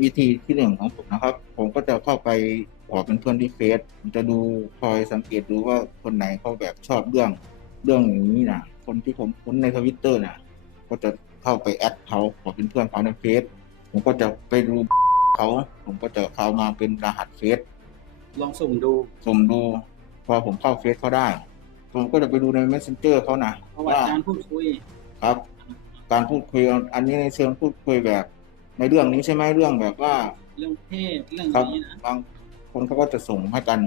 วิธีที่หนึ่งของผมนะครับ ผมก็จะเข้าไปขอเป็นเพื่อนที่เฟซผมจะดูคอยสังเกตดูว่าคนไหนเขาแบบชอบเรื่องเรื่องอย่างนี้นะคนที่ผมคุ้นในทวิตเตอร์น่ะก็จะเข้าไปแอดเขาขอเป็นเพื่อนเขาในเฟซผมก็จะไปดูเขาผมก็จะเข้ามาเป็นรหัสเฟซลองสุ่มดูสุ่มดู พอผมเข้าเฟซเขาได้ ผมก็จะไปดูใน messenger เขานะประวัติการพูดคุยครับ การพูดคุยอันนี้ในเชิงพูดคุยแบบ ในเรื่องนี้ใช่ไหมเรื่องแบบว่าเรื่องเพศเรื่องครับนี้นะบางคนเขาก็จะส่งให้กัน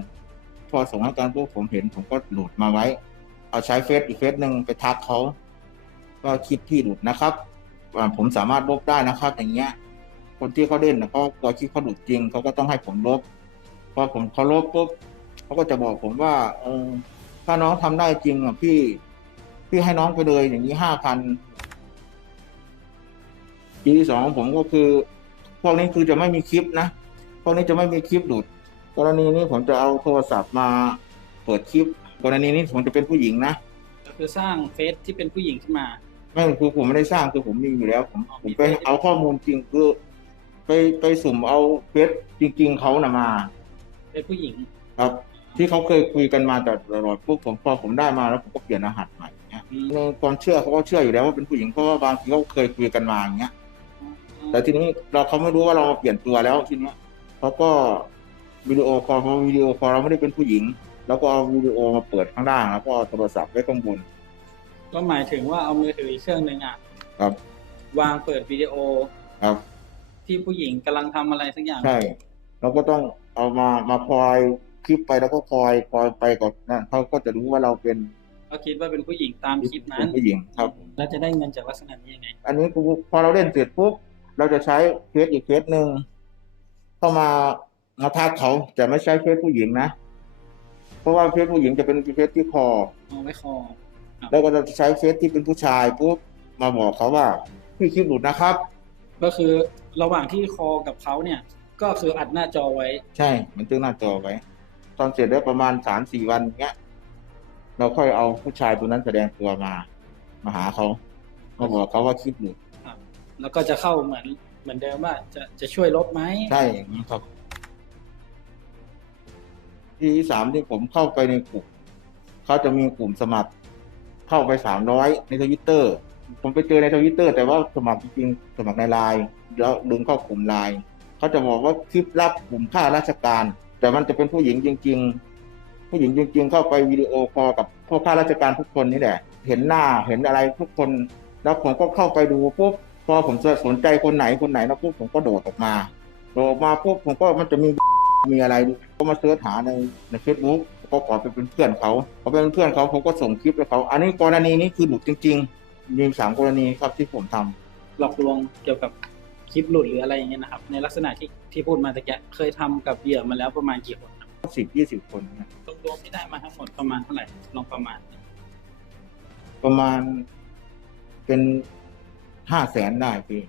พอส่งให้กันพวกผมเห็น ผมก็โหลดมาไว้ เอาใช้เฟซอีกเฟซหนึ่งไปทักเขาก็คลิปที่หลุดนะครับอ่าผมสามารถลบได้นะครับ อย่างเงี้ย คนที่เขาเล่นนะเขาตัวคลิปเขาหลุดจริงเขาก็ต้องให้ผมลบพอผมเขาลบปุ๊บเขาก็จะบอกผมว่า เออถ้าน้องทำได้จริงอะพี่ พี่ให้น้องไปเลยอย่างนี้ห้าพัน ทีที่สองของผมก็คือ พวกนี้คือจะไม่มีคลิปนะ พวกนี้จะไม่มีคลิปหลุด กรณีนี้ผมจะเอาโทรศัพท์มาเปิดคลิป กรณีนี้ผมจะเป็นผู้หญิงนะก็คือสร้างเฟซที่เป็นผู้หญิงขึ้นมาไม่คือผมไม่ได้สร้างคือผมมีอยู่แล้ว ผมอ๋อผมไปมีเฟซเอาข้อมูลจริงคือไปไปสุ่มเอาเฟซจริง ๆเขานะมาเป็นผู้หญิงครับ ที่เขาเคยคุยกันมาแต่ตลอดปุ๊บผมพอผมได้มาแล้วผมก็เปลี่ยนรหัสใหม่เนี่ยอืมในความเชื่อเขาก็เชื่ออยู่แล้วว่าเป็นผู้หญิงเพราะว่าบางทีเขาเคยคุยกันมาอย่างเงี้ย แต่ทีนี้เราเขาไม่รู้ว่าเรามาเปลี่ยนตัวแล้วทีเนี้ยเขาก็วิดีโอคอลพอวิดีโอคอลเราไม่ได้เป็นผู้หญิง แล้วก็เอาวิดีโอมาเปิดข้างล่าง แล้วก็เอาโทรศัพท์ไว้ข้างบนก็หมายถึงว่าเอามือถืออีกเครื่องหนึ่งอะครับ วางเปิดวิดีโอครับ ที่ผู้หญิงกำลังทำอะไรสักอย่างใช่เราก็ต้องเอามามาคอยคลิปไปแล้วก็คอยคอยไปก่อนนะเขาก็จะรู้ว่าเราเป็นก็คิดว่าเป็นผู้หญิงตามคลิปนั้เป็นนผู้หญิงครับ แล้วจะได้เงินจากลักษณะนี้ยังไง อันนี้คือพอเราเล่นเสร็จปุ๊บ เราจะใช้เฟซอีกเฟซหนึ่งเข้ามามาทักเขาจะไม่ใช้เฟซผู้หญิงนะ เพราะว่าเฟซผู้หญิงจะเป็นเฟซที่คอเอาไว้คอแล้วก็จะใช้เฟซที่เป็นผู้ชายปุ๊บมาบอกเขาว่าพี่คลิปหลุดนะครับ ก็คือระหว่างที่คอกับเขาเนี่ย ก็คืออัดหน้าจอไว้ ใช่ มันตึงหน้าจอไว้ ตอนเสร็จได้ประมาณสามสี่วันเงี้ย เราค่อยเอาผู้ชายตัวนั้นแสดงตัวมา มาหาเขามาบอกเขาว่าคลิปหลุด แล้วก็จะเข้าเหมือนเหมือนเดิมว่าจะจะช่วยลบไหมใช่อย่างนี้ครับ ที่สามที่ผมเข้าไปในกลุ่มเขาจะมีกลุ่มสมัคร เข้าไปสามร้อยในทวิตเตอร์ผมไปเจอในทวิตเตอร์แต่ว่าสมัครจริงๆสมัครในไลน์แล้วดึงเข้ากลุ่มไลน์เขาจะบอกว่าคลิปลับกลุ่มค่าราชการ แต่มันจะเป็นผู้หญิงจริง ๆ ผู้หญิงจริง ๆ เข้าไปวิดีโอคอลกับพวกข้าราชการทุกคนนี่แหละ เห็นหน้าเห็นอะไรทุกคน แล้วผมก็เข้าไปดูปุ๊บ พอผมสนใจคนไหนคนไหนแล้วปุ๊บผมก็โดดออกมา โดดออกมาปุ๊บผมก็มันจะมีมีอะไรก็มาเสิร์ชหาในในเฟซบุ๊กก็ขอไปเป็นเพื่อนเขาพอเป็นเพื่อนเขาผมก็ส่งคลิปให้เขา อันนี้กรณีนี้คือหลุดจริง ๆ มีสามกรณีครับที่ผมทำหลอกลวงเกี่ยวกับคลิปหลุดหรืออะไรอย่างเงี้ยนะครับ ในลักษณะที่ที่พูดมาตะกี้เคยทำกับเหยื่อมาแล้วประมาณกี่คนครับสิบยี่สิบคนนะรวมๆที่ได้มาทั้งหมดประมาณเท่าไหร่ลองประมาณ ประมาณเป็น ห้าแสนได้พี่